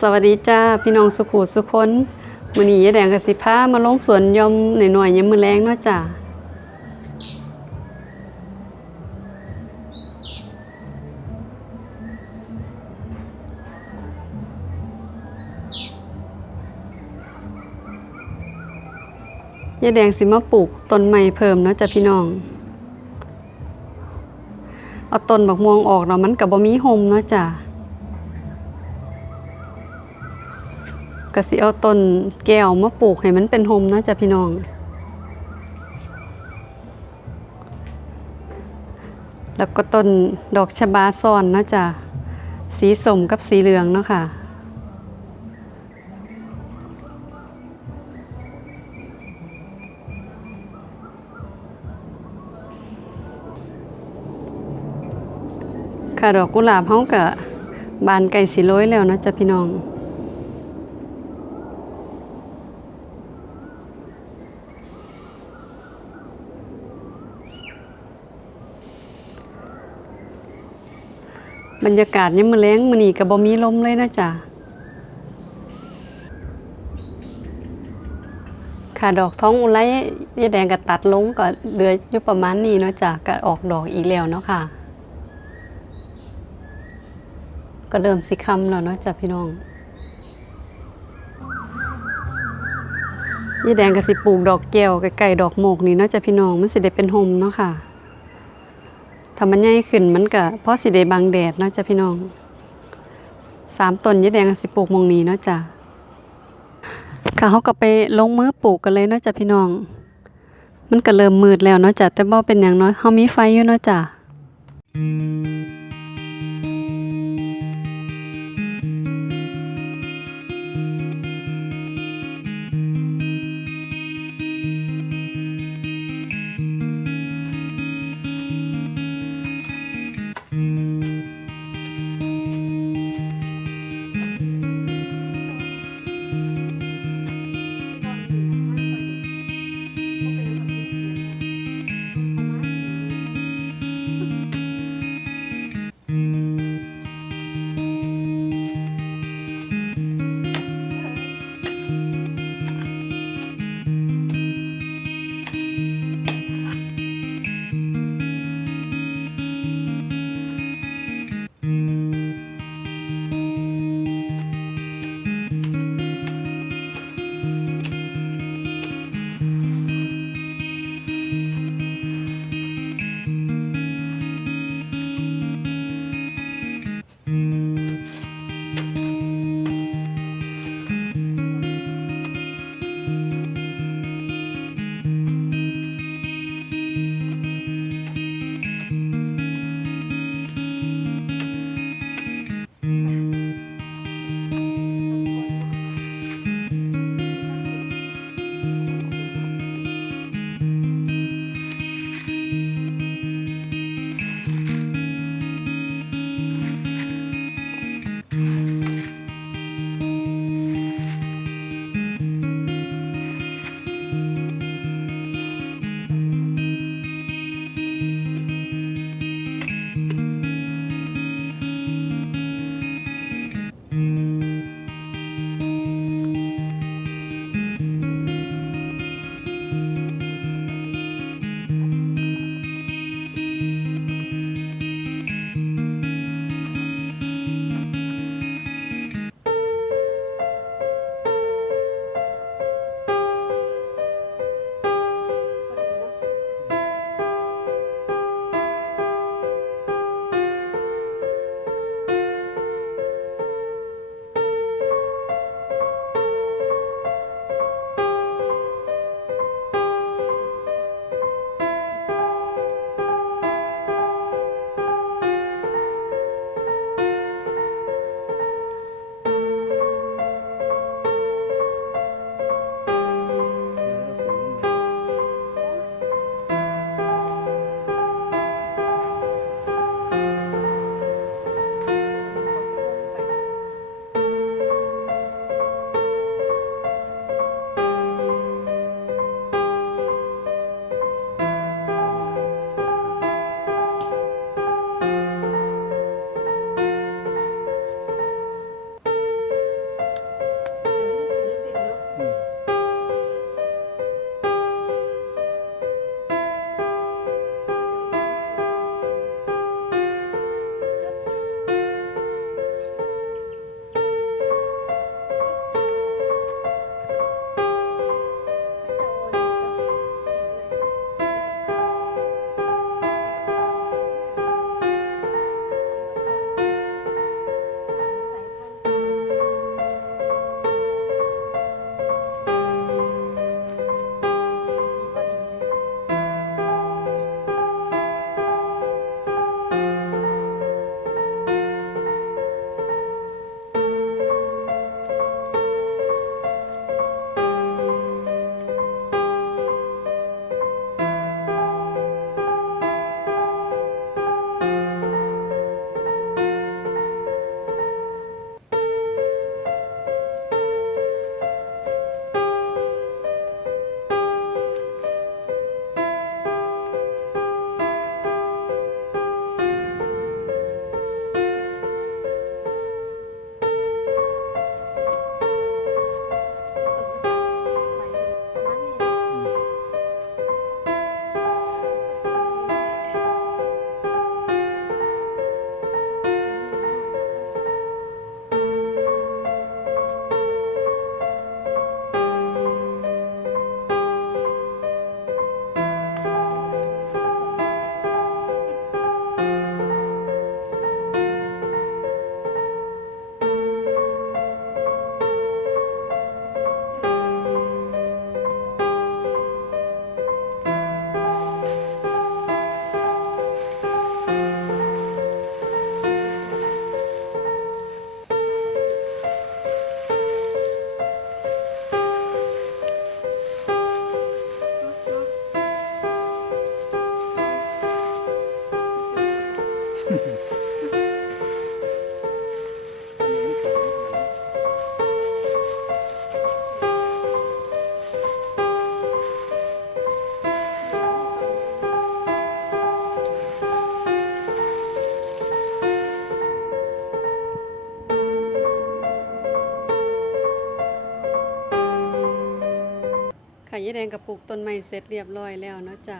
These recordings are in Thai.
สวัสดีจ้าพี่น้องสุขุสุคนมือนี้ยายแดงกับสิพามาลงสวนยมหน่อยๆยามมือแรงเนาะจ้ายายแดงสิมาปลูกต้นไม้เพิ่มเนาะจ้ะพี่น้อง เอาต้นบักม่วงออกเนาะมันก็บ่มีห่มเนาะจ้ะ ก็สิเอาต้นแก้วมาปลูกให้มันเป็นโฮมเนาะจ้ะพี่น้อง แล้วก็ต้นดอกชะบาซ้อนนะจ้ะสีสมกับสีเหลืองเนาะค่ะค่ะดอกกุหลาบเฮาก็บานไก่สีโรยแล้วนะจ้ะพี่น้อง บรรยากาศยามมื้อแลงมื้อนี้ก็บ่มีลมเลยนะจ๊ะค่ะดอกท้องอุไรยายแดงก็ตัดลงก็เหลืออยู่ประมาณนี้เนาะจ้ะก็ออกดอกอีกแล้วเนาะค่ะ ก็เริ่มสิคำแล้วเนาะจ้ะพี่น้องยายแดงก็สิปลูกดอกแก้วใกล้ๆดอกโมกนี่เนาะจ้ะพี่น้องมันสิได้เป็นโฮมเนาะค่ะ ถ้ามันใหญ่ขึ้นมันก็เพราะสีแดงบางแดดเนาะจ้ะพี่น้องสามต้นยี่แดงสิปลูกมงนี้เนาะจ้ะค่ะเขาก็ไปลงมือปลูกกันเลยเนาะจ้ะพี่น้อง มันก็เริ่มมืดแล้วเนาะจ้ะแต่บ่เป็นอย่างน้อยเขามีไฟอยู่เนาะจ้ะ ค่ะยายแดงกับปลูกต้นไม้เสร็จเรียบร้อยแล้วเนาะจ้ะ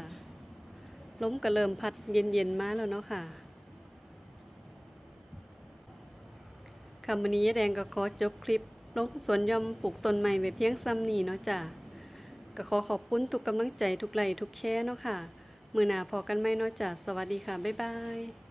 ล้มก็เริ่มพัดเย็นๆมาแล้วเนาะค่ะค่ะวันนี้ยายแดงก็ขอจบคลิปลงสวนยอมปลูกต้นไม้ไว้เพียงซ้ำนี้เนาะจ้ะก็ขอขอบคุณทุกกำลังใจทุกไลค์ทุกแชร์เนาะค่ะ มือหนาพอกันไหมเนาะจ้ะสวัสดีค่ะ บ๊ายบาย